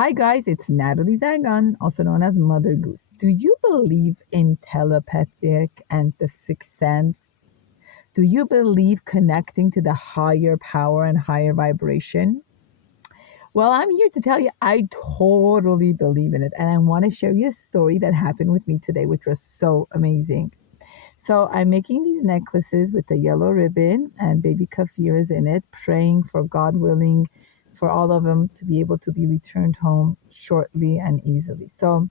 Hi guys, it's lie-Zangan, also known as Mother Goose. Do you believe in telepathic and the sixth sense? Do you believe connecting to the higher power and higher vibration? Well, I'm here to tell you I totally believe in it, and I want to share you a story that happened with me today, which was so amazing. So I'm making these necklaces with the yellow ribbon and baby kafir is in it, praying for God willing for all of them to be able to be returned home shortly and easily. So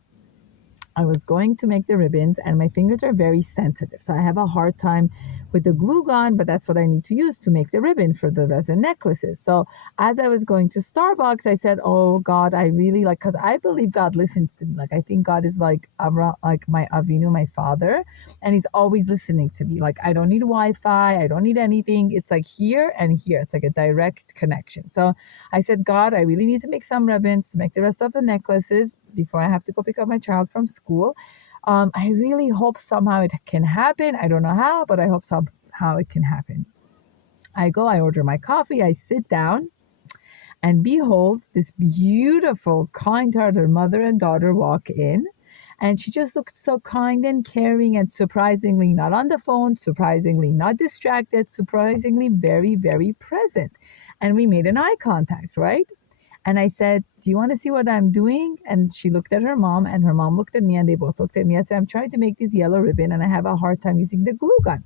I was going to make the ribbons and my fingers are very sensitive. So I have a hard time with the glue gun, but that's what I need to use to make the ribbon for the resin necklaces. So as I was going to Starbucks, I said, oh God, I really like, because I believe God listens to me. Like I think God is like my Avinu, my father, and he's always listening to me. Like I don't need Wi-Fi, I don't need anything. It's like here and here. It's like a direct connection. So I said, God, I really need to make some ribbons to make the rest of the necklaces before I have to go pick up my child from school. I really hope somehow it can happen. I don't know how, but I hope somehow it can happen. I order my coffee, I sit down, and behold, this beautiful, kind-hearted mother and daughter walk in. And she just looked so kind and caring and surprisingly not on the phone, surprisingly not distracted, surprisingly very, very present. And we made an eye contact, right? And I said, do you want to see what I'm doing? And she looked at her mom and her mom looked at me and they both looked at me. I said, I'm trying to make this yellow ribbon and I have a hard time using the glue gun.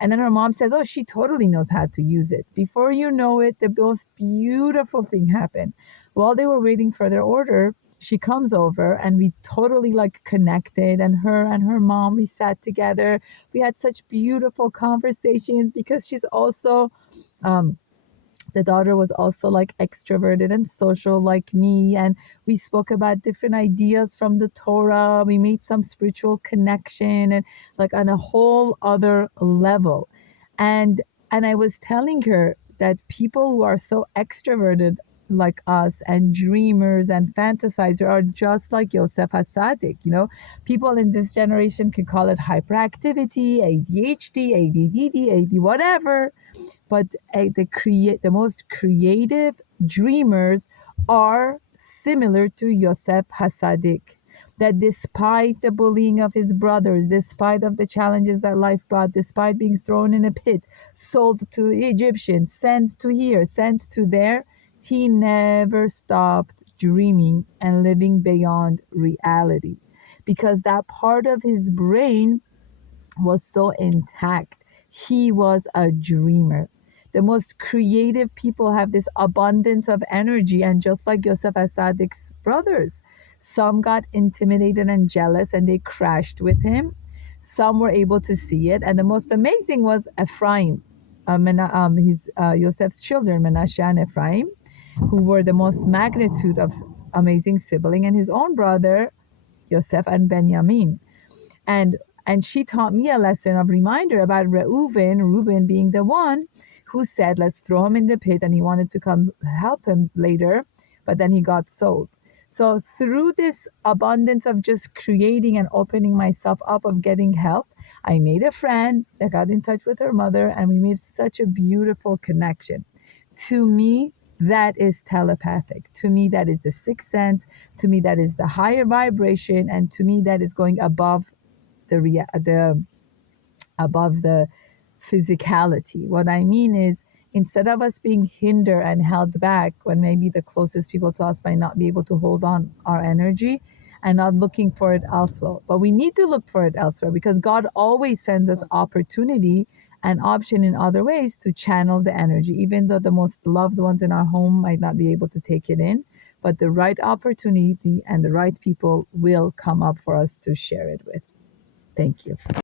And then her mom says, oh, she totally knows how to use it. Before you know it, the most beautiful thing happened. While they were waiting for their order, she comes over and we totally like connected, and her mom, we sat together. We had such beautiful conversations because she's also, the daughter was also like extroverted and social like me, and we spoke about different ideas from the Torah. We made some spiritual connection and like on a whole other level. And I was telling her that people who are so extroverted like us and dreamers and fantasizer are just like Yosef HaSadik. People in this generation can call it hyperactivity, ADHD, ADD, AD, whatever. But the most creative dreamers are similar to Yosef HaSadik. That despite the bullying of his brothers, despite of the challenges that life brought, despite being thrown in a pit, sold to Egyptians, sent to here, sent to there, he never stopped dreaming and living beyond reality, because that part of his brain was so intact. He was a dreamer. The most creative people have this abundance of energy, and just like Yosef HaSadik's brothers, some got intimidated and jealous and they crashed with him. Some were able to see it, and the most amazing was Ephraim, Yosef's children, Menashe and Ephraim, who were the most magnitude of amazing sibling, and his own brother Yosef and Benjamin. And she taught me a lesson of reminder about Reuben being the one who said, let's throw him in the pit, and he wanted to come help him later, but then he got sold. So through this abundance of just creating and opening myself up, of getting help, I made a friend that got in touch with her mother, and we made such a beautiful connection. To me, that is telepathic. To me, that is the sixth sense. To me, that is the higher vibration. And to me, that is going above above the physicality. What I mean is, instead of us being hindered and held back when maybe the closest people to us might not be able to hold on our energy, and not looking for it elsewhere. But we need to look for it elsewhere, because God always sends us opportunity and option in other ways to channel the energy, even though the most loved ones in our home might not be able to take it in. But the right opportunity and the right people will come up for us to share it with. Thank you.